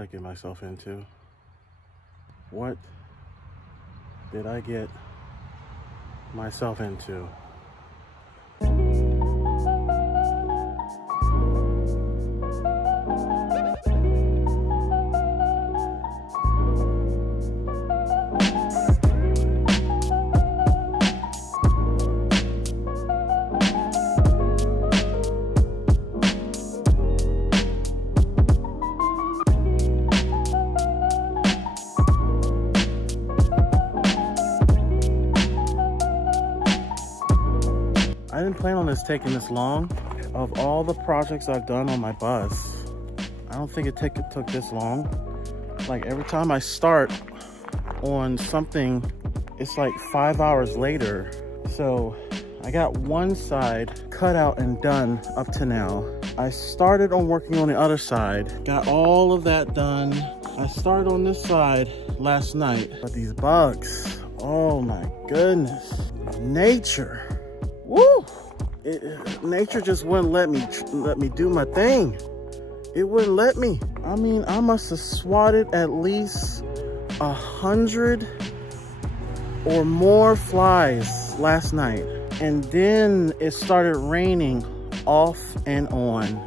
did I get myself into? What did I get myself into? I didn't plan on this taking this long. Of all the projects I've done on my bus, I don't think it took this long. Like every time I start on something, it's like 5 hours later. So I got one side cut out and done up to now. I started on working on the other side, got all of that done. I started on this side last night, but these bugs, oh my goodness. Nature. Woo! Nature just wouldn't let me do my thing. It wouldn't let me. I mean, I must have swatted at least 100 or more flies last night. And then it started raining off and on,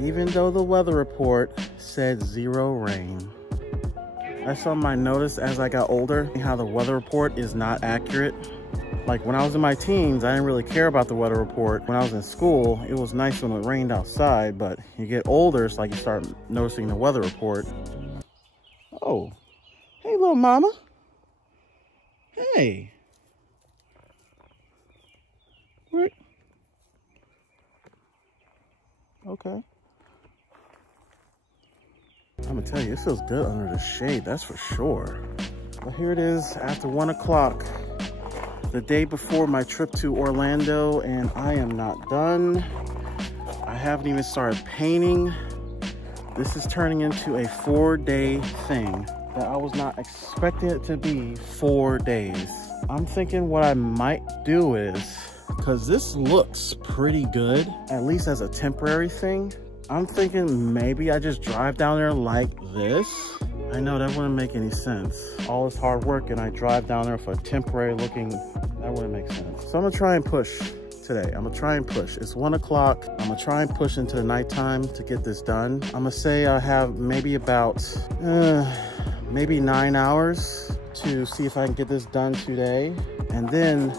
even though the weather report said 0 rain. That's something I noticed as I got older, how the weather report is not accurate. Like when I was in my teens, I didn't really care about the weather report. When I was in school, it was nice when it rained outside, but you get older, it's like you start noticing the weather report. Oh, hey little mama. Hey. Where? Okay. I'm gonna tell you, it feels good under the shade, that's for sure. But here it is after 1 o'clock. The day before my trip to Orlando, and I am not done. I haven't even started painting. This is turning into a 4-day thing that I was not expecting it to be 4 days. I'm thinking what I might do is, because this looks pretty good, at least as a temporary thing, I'm thinking maybe I just drive down there like this. I know that wouldn't make any sense. All this hard work and I drive down there for a temporary looking, that wouldn't make sense. So I'm gonna try and push today. I'm gonna try and push. It's 1 o'clock. I'm gonna try and push into the nighttime to get this done. I'm gonna say I have maybe about, maybe 9 hours to see if I can get this done today. And then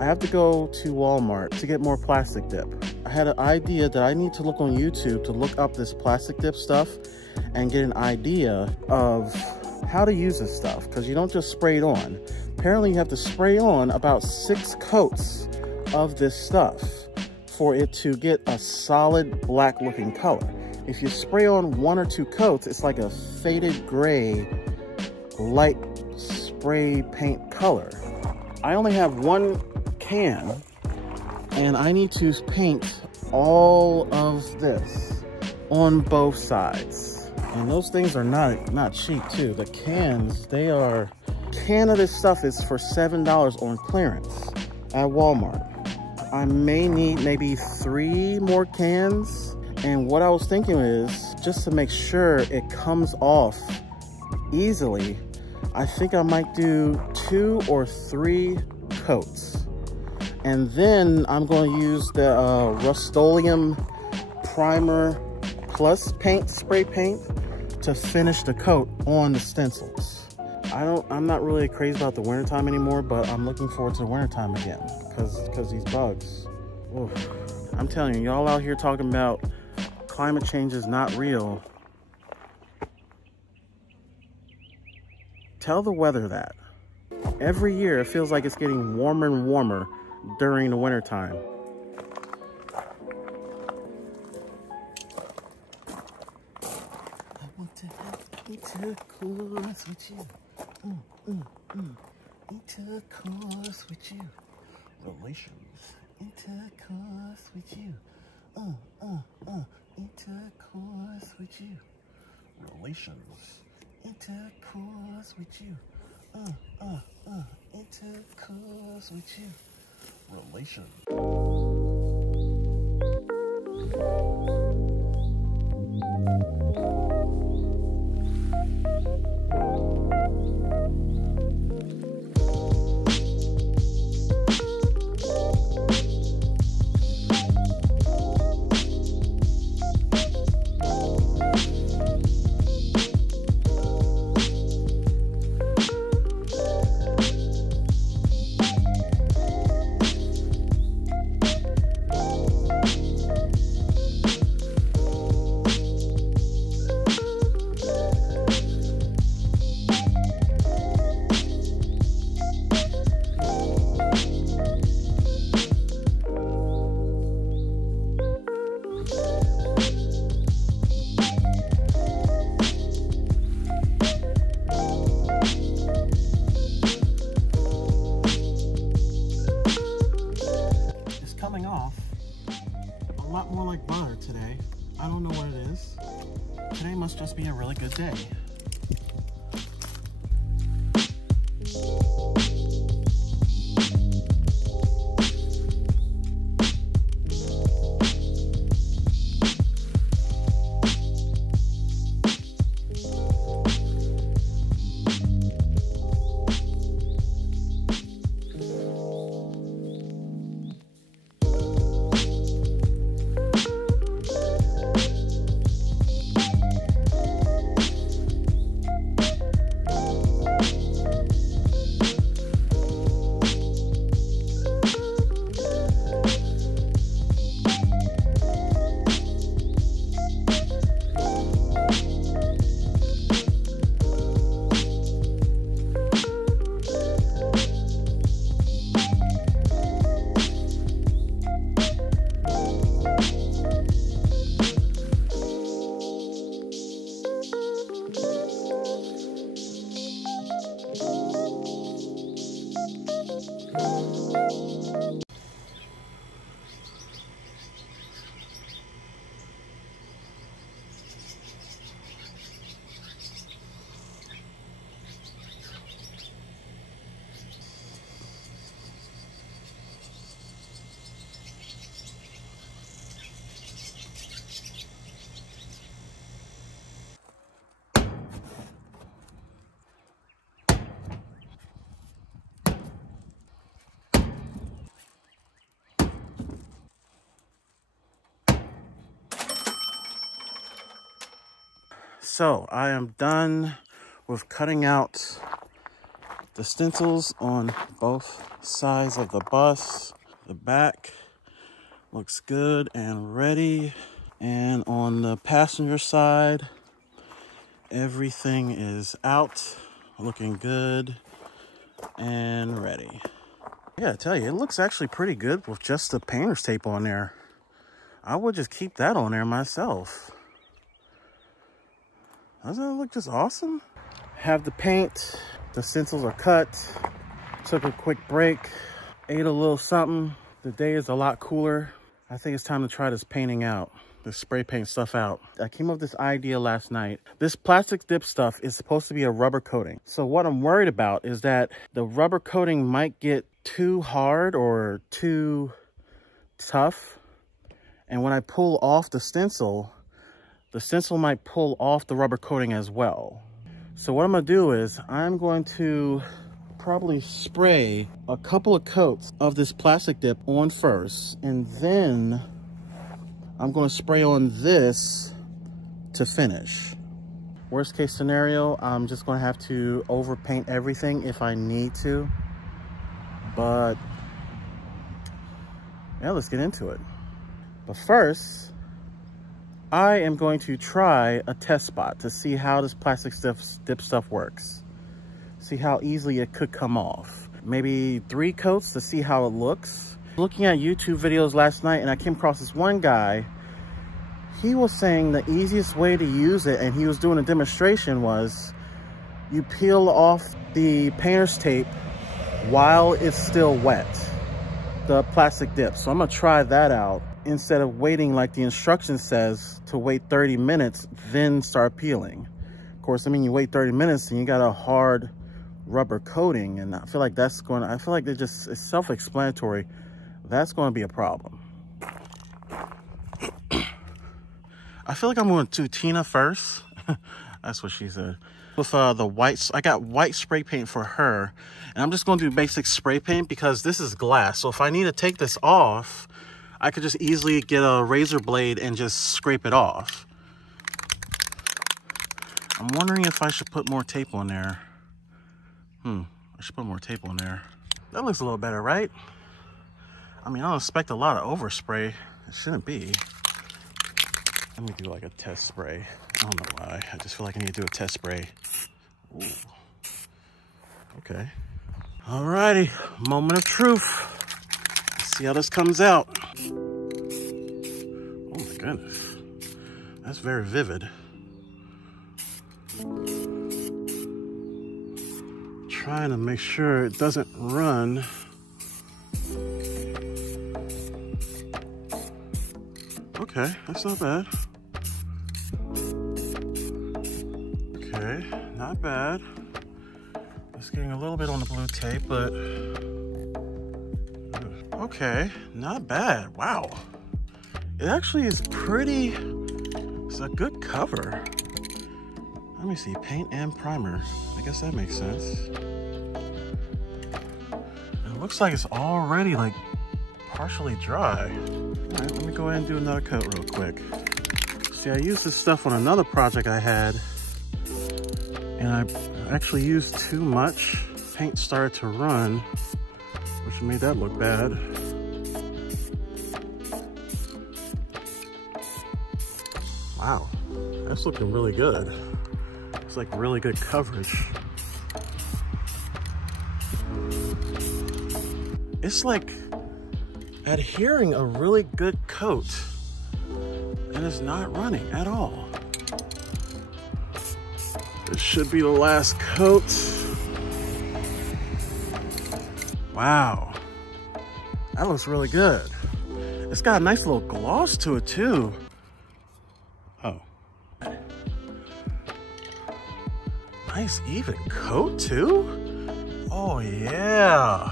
I have to go to Walmart to get more plastic dip. I had an idea that I need to look on YouTube to look up this plastic dip stuff and get an idea of how to use this stuff, because you don't just spray it on. Apparently you have to spray on about 6 coats of this stuff for it to get a solid black looking color. If you spray on 1 or 2 coats, it's like a faded gray light spray paint color. I only have 1 can and I need to paint all of this on both sides. And those things are not cheap too. The cans, can of this stuff is for $7 on clearance at Walmart. I may need maybe 3 more cans. And what I was thinking is, just to make sure it comes off easily, I think I might do 2 or 3 coats. And then I'm going to use the Rust-Oleum Primer Plus paint, spray paint, to finish the coat on the stencils. I'm not really crazy about the wintertime anymore, but I'm looking forward to the wintertime again because these bugs. Oof. I'm telling you, y'all out here talking about climate change is not real. Tell the weather that. Every year it feels like it's getting warmer and warmer during the wintertime. I want to have intercourse with you. Intercourse with you. Relations. Intercourse with you. Intercourse with you. Relations. Intercourse with you. Intercourse with you. Relations. A lot more like butter today. I don't know what it is. Today must just be a really good day. So I am done with cutting out the stencils on both sides of the bus. The back looks good and ready. And on the passenger side, everything is out, looking good and ready. Yeah, I tell you, it looks actually pretty good with just the painter's tape on there. I would just keep that on there myself. Doesn't it look just awesome? Have the paint, the stencils are cut. Took a quick break, ate a little something. The day is a lot cooler. I think it's time to try this painting out, this spray paint stuff out. I came up with this idea last night. This plastic dip stuff is supposed to be a rubber coating. So what I'm worried about is that the rubber coating might get too hard or too tough. And when I pull off the stencil might pull off the rubber coating as well. So what I'm gonna do is I'm going to probably spray a couple of coats of this plastic dip on first, and then I'm gonna spray on this to finish. Worst case scenario, I'm just gonna have to overpaint everything if I need to. But yeah, let's get into it. But first, I am going to try a test spot to see how this plastic dip stuff works. See how easily it could come off. Maybe 3 coats to see how it looks. Looking at YouTube videos last night, and I came across this one guy. He was saying the easiest way to use it, and he was doing a demonstration, was you peel off the painter's tape while it's still wet, the plastic dip. So I'm gonna try that out instead of waiting like the instruction says to wait 30 minutes, then start peeling. Of course, I mean, you wait 30 minutes and you got a hard rubber coating, and I feel like it's self-explanatory. That's going to be a problem. I feel like I'm going to Tina first. That's what she said. With the whites, I got white spray paint for her, and I'm just going to do basic spray paint because this is glass. So if I need to take this off, I could just easily get a razor blade and just scrape it off. I'm wondering if I should put more tape on there. I should put more tape on there. That looks a little better, right? I mean, I don't expect a lot of overspray. It shouldn't be. Let me do like a test spray. I don't know why. I just feel like I need to do a test spray. Ooh. Okay. Alrighty, moment of truth. Let's see how this comes out. Oh my goodness. That's very vivid. Trying to make sure it doesn't run. Okay, that's not bad. Okay, not bad. It's getting a little bit on the blue tape, but okay, not bad. Wow. It actually is pretty, it's a good cover. Let me see, paint and primer. I guess that makes sense. It looks like it's already like partially dry. All right, let me go ahead and do another coat real quick. See, I used this stuff on another project I had, and I actually used too much. Paint started to run, which made that look bad. Wow, that's looking really good. It's like really good coverage. It's like adhering a really good coat, and it's not running at all. This should be the last coat. Wow, that looks really good. It's got a nice little gloss to it too. Oh. Nice even coat too. Oh yeah.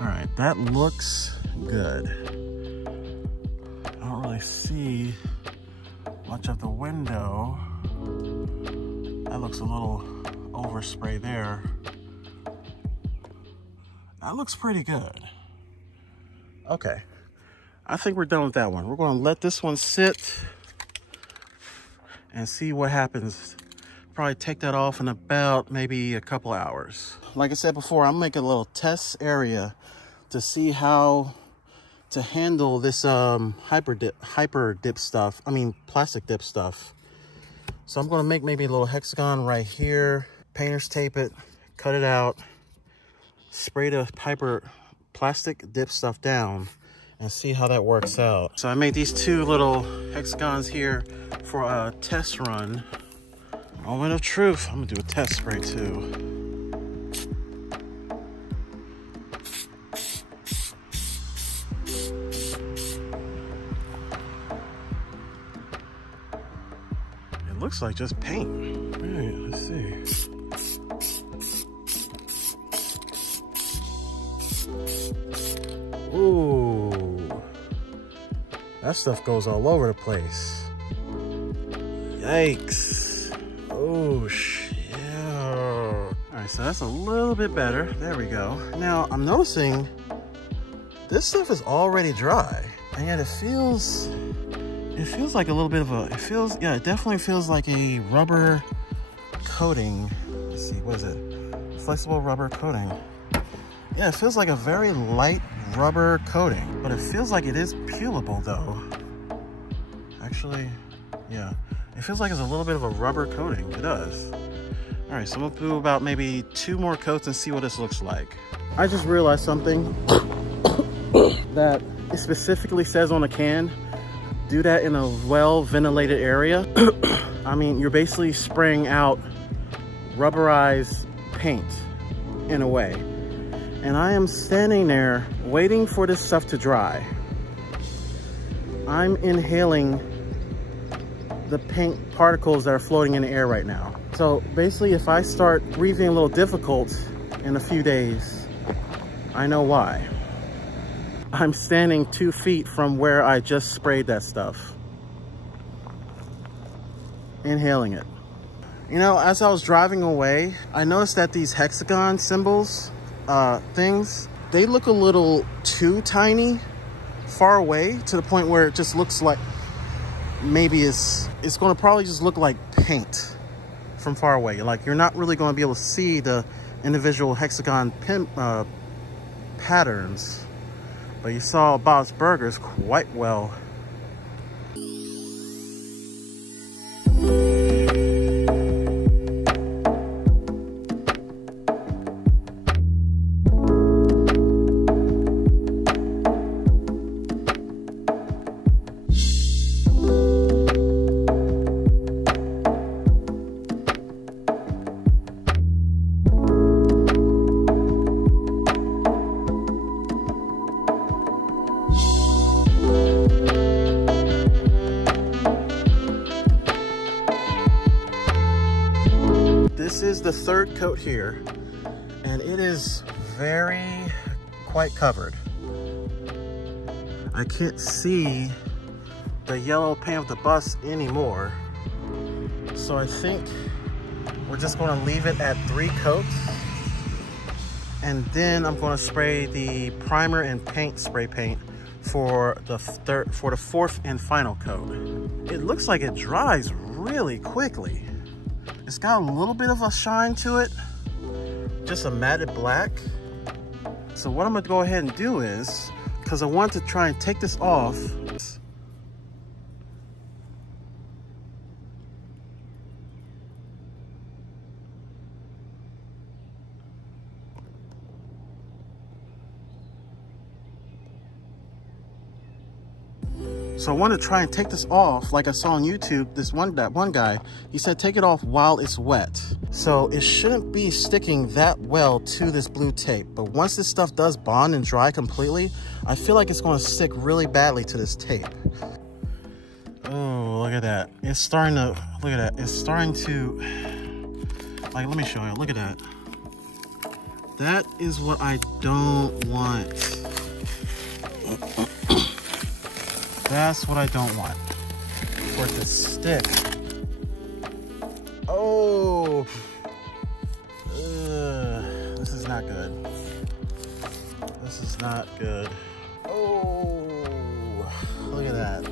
All right, that looks good. I don't really see much of the window. That looks a little overspray there. That looks pretty good. Okay, I think we're done with that one. We're gonna let this one sit and see what happens. Probably take that off in about maybe a couple hours. Like I said before, I'm making a little test area to see how to handle this hyper dip stuff. I mean, plastic dip stuff. So I'm gonna make maybe a little hexagon right here, painter's tape it, cut it out, spray the plastic dip stuff down, and see how that works out. So I made these two little hexagons here for a test run. Moment of truth, I'm gonna do a test spray too. It looks like just paint. All right, let's see. Ooh, that stuff goes all over the place. Yikes. Oh, shit. All right, so that's a little bit better. There we go. Now, I'm noticing this stuff is already dry, and yet it feels like a little bit of a, yeah, it definitely feels like a rubber coating. Let's see, what is it? Flexible rubber coating. Yeah, it feels like a very light rubber coating, but it feels like it is peelable though. Actually, yeah, it feels like it's a little bit of a rubber coating. It does. All right, so I'm gonna do about maybe 2 more coats and see what this looks like. I just realized something that it specifically says on the can, do that in a well-ventilated area. I mean, you're basically spraying out rubberized paint in a way. And I am standing there waiting for this stuff to dry. I'm inhaling the paint particles that are floating in the air right now. So basically, if I start breathing a little difficult in a few days, I know why. I'm standing 2 feet from where I just sprayed that stuff. Inhaling it. You know, as I was driving away, I noticed that these hexagon symbols, things, they look a little too tiny far away, to the point where it just looks like maybe it's going to probably just look like paint from far away. Like, you're not really going to be able to see the individual hexagon patterns. But you saw Bob's Burgers quite well. is the third coat here, and it is quite covered. I can't see the yellow paint of the bus anymore. So I think we're just gonna leave it at 3 coats. And then I'm gonna spray the primer and paint spray paint for the 4th and final coat. It looks like it dries really quickly. It's got a little bit of a shine to it, just a matted black. So what I'm gonna go ahead and do is, because I want to try and take this off. So I want to try and take this off like I saw on YouTube. That one guy, he said take it off while it's wet. So it shouldn't be sticking that well to this blue tape. But once this stuff does bond and dry completely, I feel like it's going to stick really badly to this tape. Oh, look at that. It's starting to, look at that. It's starting to, like, let me show you. Look at that. That is what I don't want. That's what I don't want. For it to stick. Oh. This is not good. This is not good. Oh. Look at that.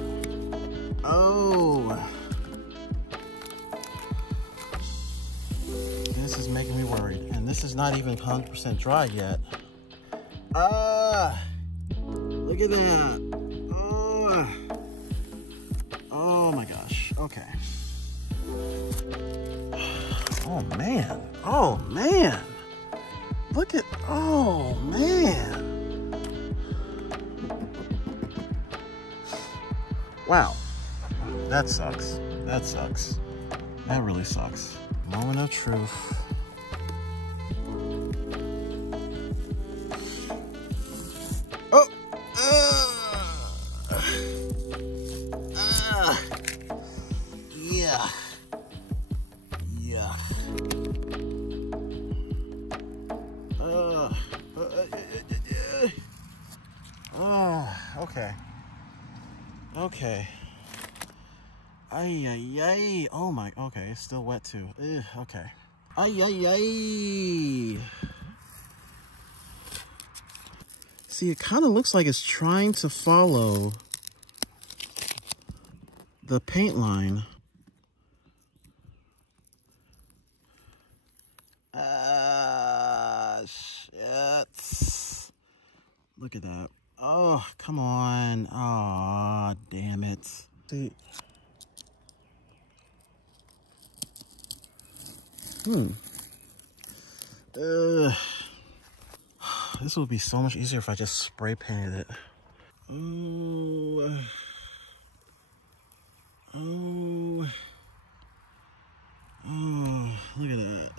Oh. This is making me worried. And this is not even 100% dry yet. Ah. Look at that. Oh my gosh. Okay. Oh man. Oh man. Look at, oh man. Wow. That sucks. That sucks. That really sucks. Moment of truth. Oh. Yeah. Yeah. Okay. Okay. Ay, ay, ay. Oh my, okay, it's still wet too. Ugh, okay. Ay, ay, ay. See, it kind of looks like it's trying to follow the paint line. Shit. Look at that. Oh, come on. Oh, damn it. See. This would be so much easier if I just spray painted it. Oh. Oh. Oh, look at that.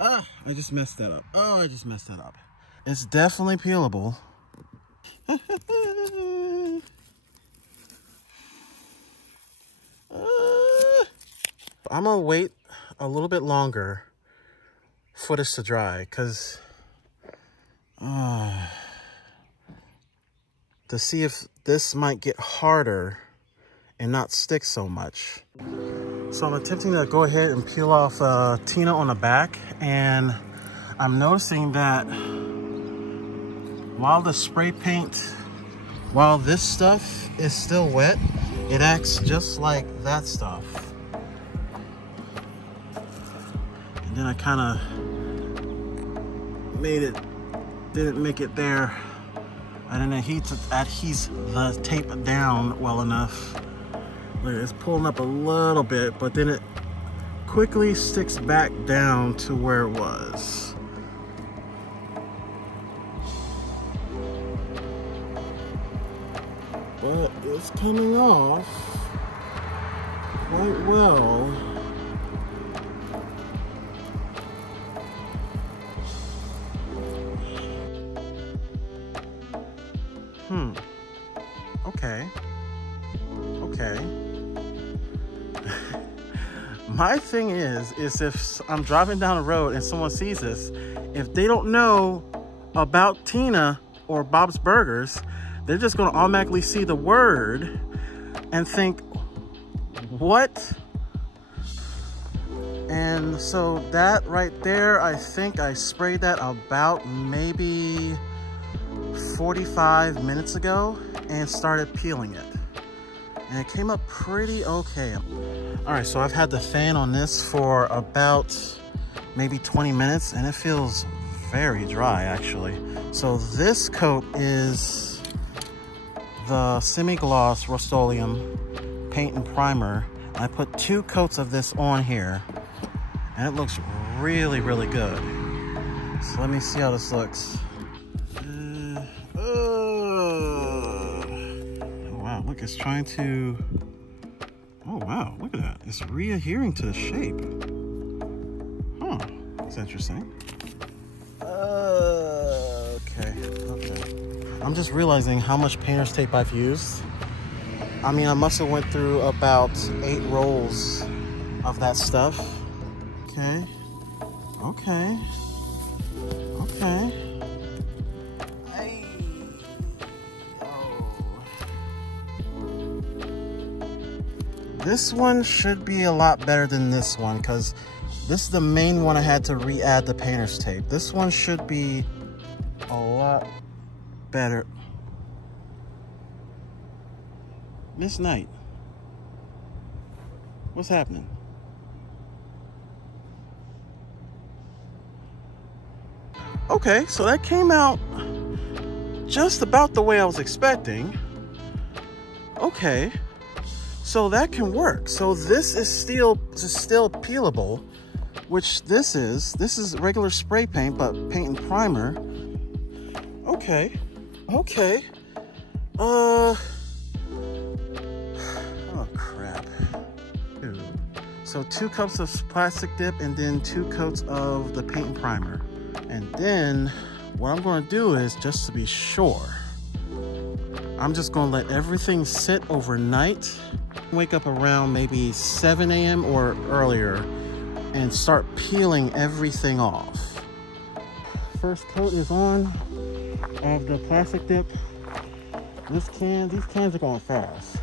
Ah, I just messed that up. Oh, I just messed that up. It's definitely peelable. I'm gonna wait a little bit longer for this to dry, because to see if this might get harder and not stick so much. So I'm attempting to go ahead and peel off Tina on the back, and I'm noticing that while the spray paint, while this stuff is still wet, it acts just like that stuff. And then I kind of didn't make it there. I didn't adhere the tape down well enough. Look, it's pulling up a little bit, but then it quickly sticks back down to where it was. But it's coming off quite well. Okay. Okay. My thing is if I'm driving down the road and someone sees this, if they don't know about Tina or Bob's Burgers, they're just gonna automatically see the word and think, what? And so that right there, I think I sprayed that about maybe 45 minutes ago and started peeling it. And it came up pretty okay. All right, so I've had the fan on this for about maybe 20 minutes and it feels very dry actually. So this coat is the semi-gloss Rust-Oleum paint and primer. I put 2 coats of this on here and it looks really, really good. So let me see how this looks. Oh wow, look, it's trying to, oh wow, look at that. It's re-adhering to the shape. Huh, that's interesting. Okay. I'm just realizing how much painter's tape I've used. I mean, I must have went through about 8 rolls of that stuff. Okay. Okay. Okay. Hey. Oh. This one should be a lot better than this one because this is the main one I had to re-add the painter's tape. This one should be a lot better. Miss Knight, what's happening? Okay, so that came out just about the way I was expecting. Okay, so that can work. So this is still peelable, which this is regular spray paint, but paint and primer. Okay, okay. Oh crap. So 2 cups of plastic dip and then 2 coats of the paint and primer. And then what I'm gonna do is, just to be sure, I'm just gonna let everything sit overnight. Wake up around maybe 7 a.m. or earlier and start peeling everything off. First coat is on of the plastic dip. These cans are going fast.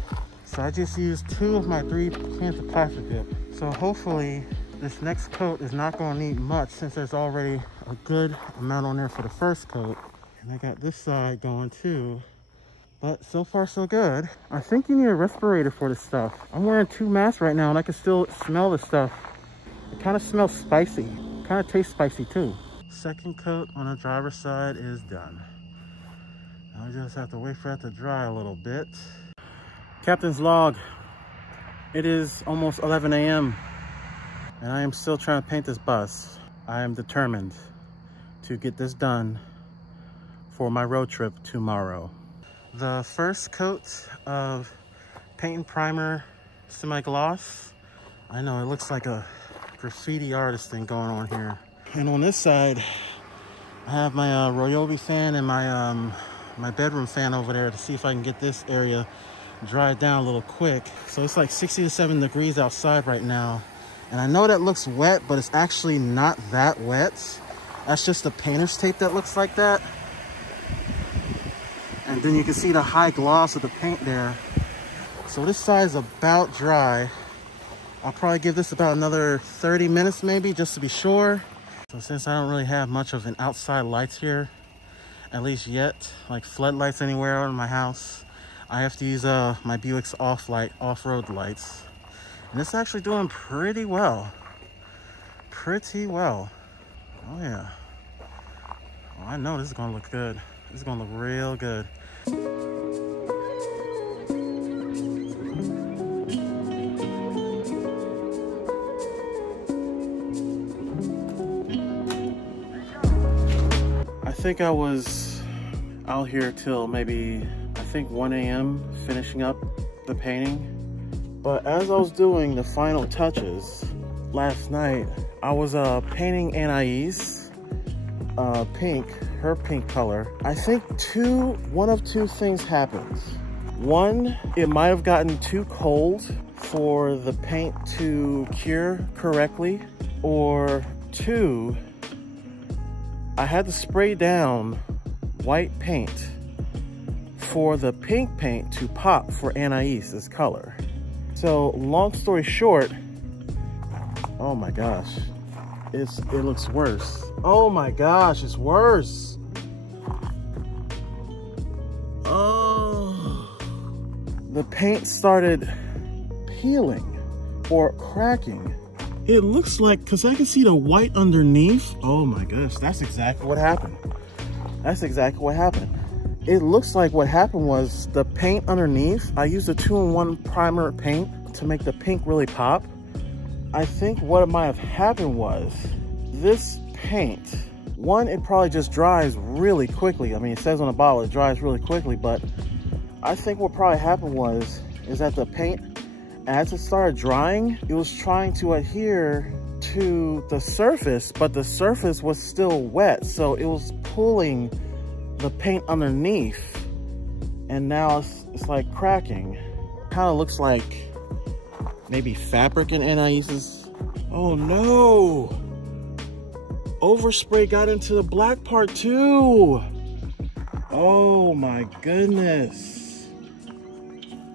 So I just used 2 of my 3 cans of plastic dip. So hopefully this next coat is not going to need much since there's already a good amount on there for the first coat. And I got this side going too. But so far so good. I think you need a respirator for this stuff. I'm wearing 2 masks right now and I can still smell the stuff. It kind of smells spicy. Kind of tastes spicy too. Second coat on the driver's side is done. I just have to wait for that to dry a little bit. Captain's log. It is almost 11 a.m. and I am still trying to paint this bus. I am determined to get this done for my road trip tomorrow. The first coat of paint and primer semi-gloss. I know it looks like a graffiti artist thing going on here. And on this side, I have my Ryobi fan and my bedroom fan over there to see if I can get this area dried down a little quick. So it's like 67 degrees outside right now. And I know that looks wet, but it's actually not that wet. That's just the painter's tape that looks like that. And then you can see the high gloss of the paint there. So this side is about dry. I'll probably give this about another 30 minutes maybe, just to be sure. So since I don't really have much of an outside lights here, at least yet, like floodlights anywhere in my house, I have to use my Buick's off-road lights. And it's actually doing pretty well. Pretty well. Oh yeah. Oh, I know this is gonna look good. This is gonna look real good. I think I was out here till maybe, I think 1 a.m. finishing up the painting. But as I was doing the final touches last night, I was painting Anais pink, her pink color. I think one of two things happens. One, it might have gotten too cold for the paint to cure correctly, or 2, I had to spray down white paint for the pink paint to pop for Anais, this color. So long story short, oh my gosh, it looks worse. Oh my gosh, it's worse. Oh, the paint started peeling or cracking. It looks like, because I can see the white underneath. Oh my gosh, that's exactly what happened. That's exactly what happened. It looks like what happened was the paint underneath, I used a 2-in-1 primer paint to make the pink really pop. I think what might have happened was this paint, one, it probably just dries really quickly. I mean, it says on the bottle it dries really quickly, but I think what probably happened is that the paint, as it started drying, it was trying to adhere to the surface, but the surface was still wet, so it was pulling the paint underneath, and now it's like cracking. Kind of looks like maybe fabric in Anais's. Oh no! Overspray got into the black part too. Oh my goodness.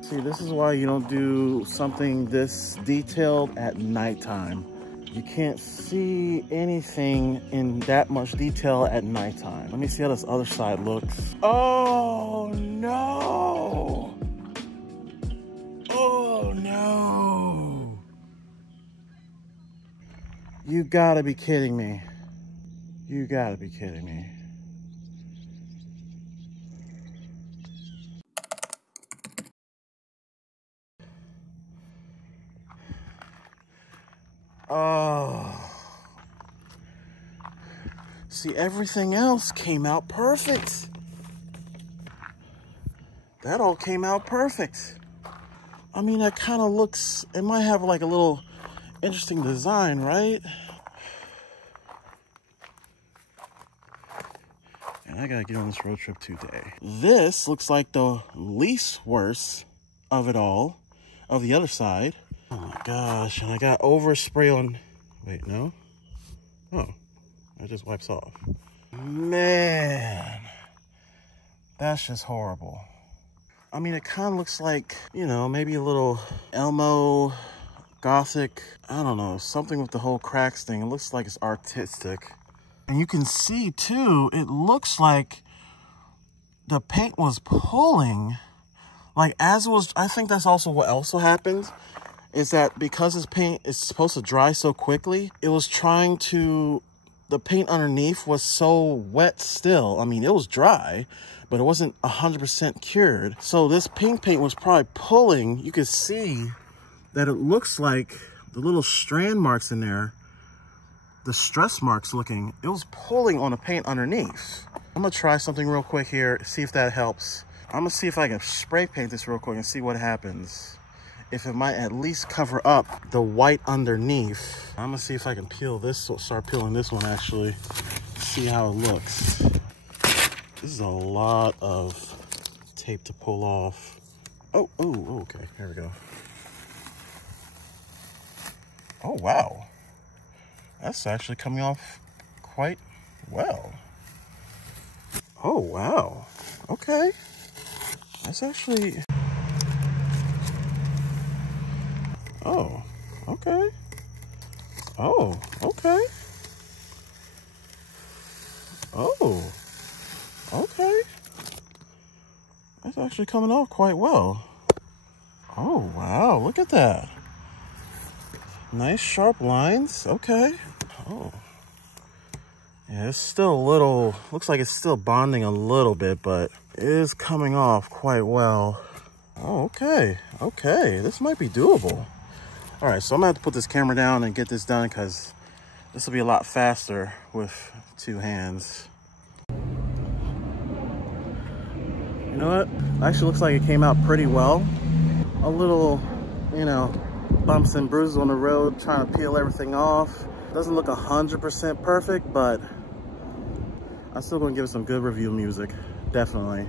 See, this is why you don't do something this detailed at nighttime. You can't see anything in that much detail at nighttime. Let me see how this other side looks. Oh no! Oh no! You gotta be kidding me. You gotta be kidding me. Oh. See, everything else came out perfect. That all came out perfect. I mean, that kind of looks, it might have like a little interesting design, right? And I gotta get on this road trip today. This looks like the least worst of it all, of the other side. Oh my gosh, and I got overspray on, wait, no? Oh, it just wipes off. Man, that's just horrible. I mean, it kind of looks like, you know, maybe a little Elmo, Gothic, I don't know, something with the whole cracks thing. It looks like it's artistic. And you can see too, it looks like the paint was pulling, like as it was, I think that's also what also happened, is that because this paint is supposed to dry so quickly, it was trying to, the paint underneath was so wet still. I mean, it was dry, but it wasn't 100% cured. So this pink paint was probably pulling. You could see that it looks like the little strand marks in there, the stress marks looking, it was pulling on the paint underneath. I'm gonna try something real quick here, see if that helps. I'm gonna see if I can spray paint this real quick and see what happens. If it might at least cover up the white underneath. I'm gonna see if I can peel this, so start peeling this one actually, see how it looks. This is a lot of tape to pull off. Oh, okay, here we go. Oh, wow. That's actually coming off quite well. Oh, wow. Okay. That's actually... Oh, okay. Oh, okay. Oh, okay. That's actually coming off quite well. Oh, wow, look at that. Nice sharp lines, okay. Oh. Yeah, it's still a little, looks like it's still bonding a little bit, but it is coming off quite well. Oh, okay, okay, this might be doable. All right, so I'm gonna have to put this camera down and get this done because this will be a lot faster with 2 hands. You know what? Actually looks like it came out pretty well. A little, you know, bumps and bruises on the road, trying to peel everything off. Doesn't look 100% perfect, but I'm still gonna give it some good review music, definitely.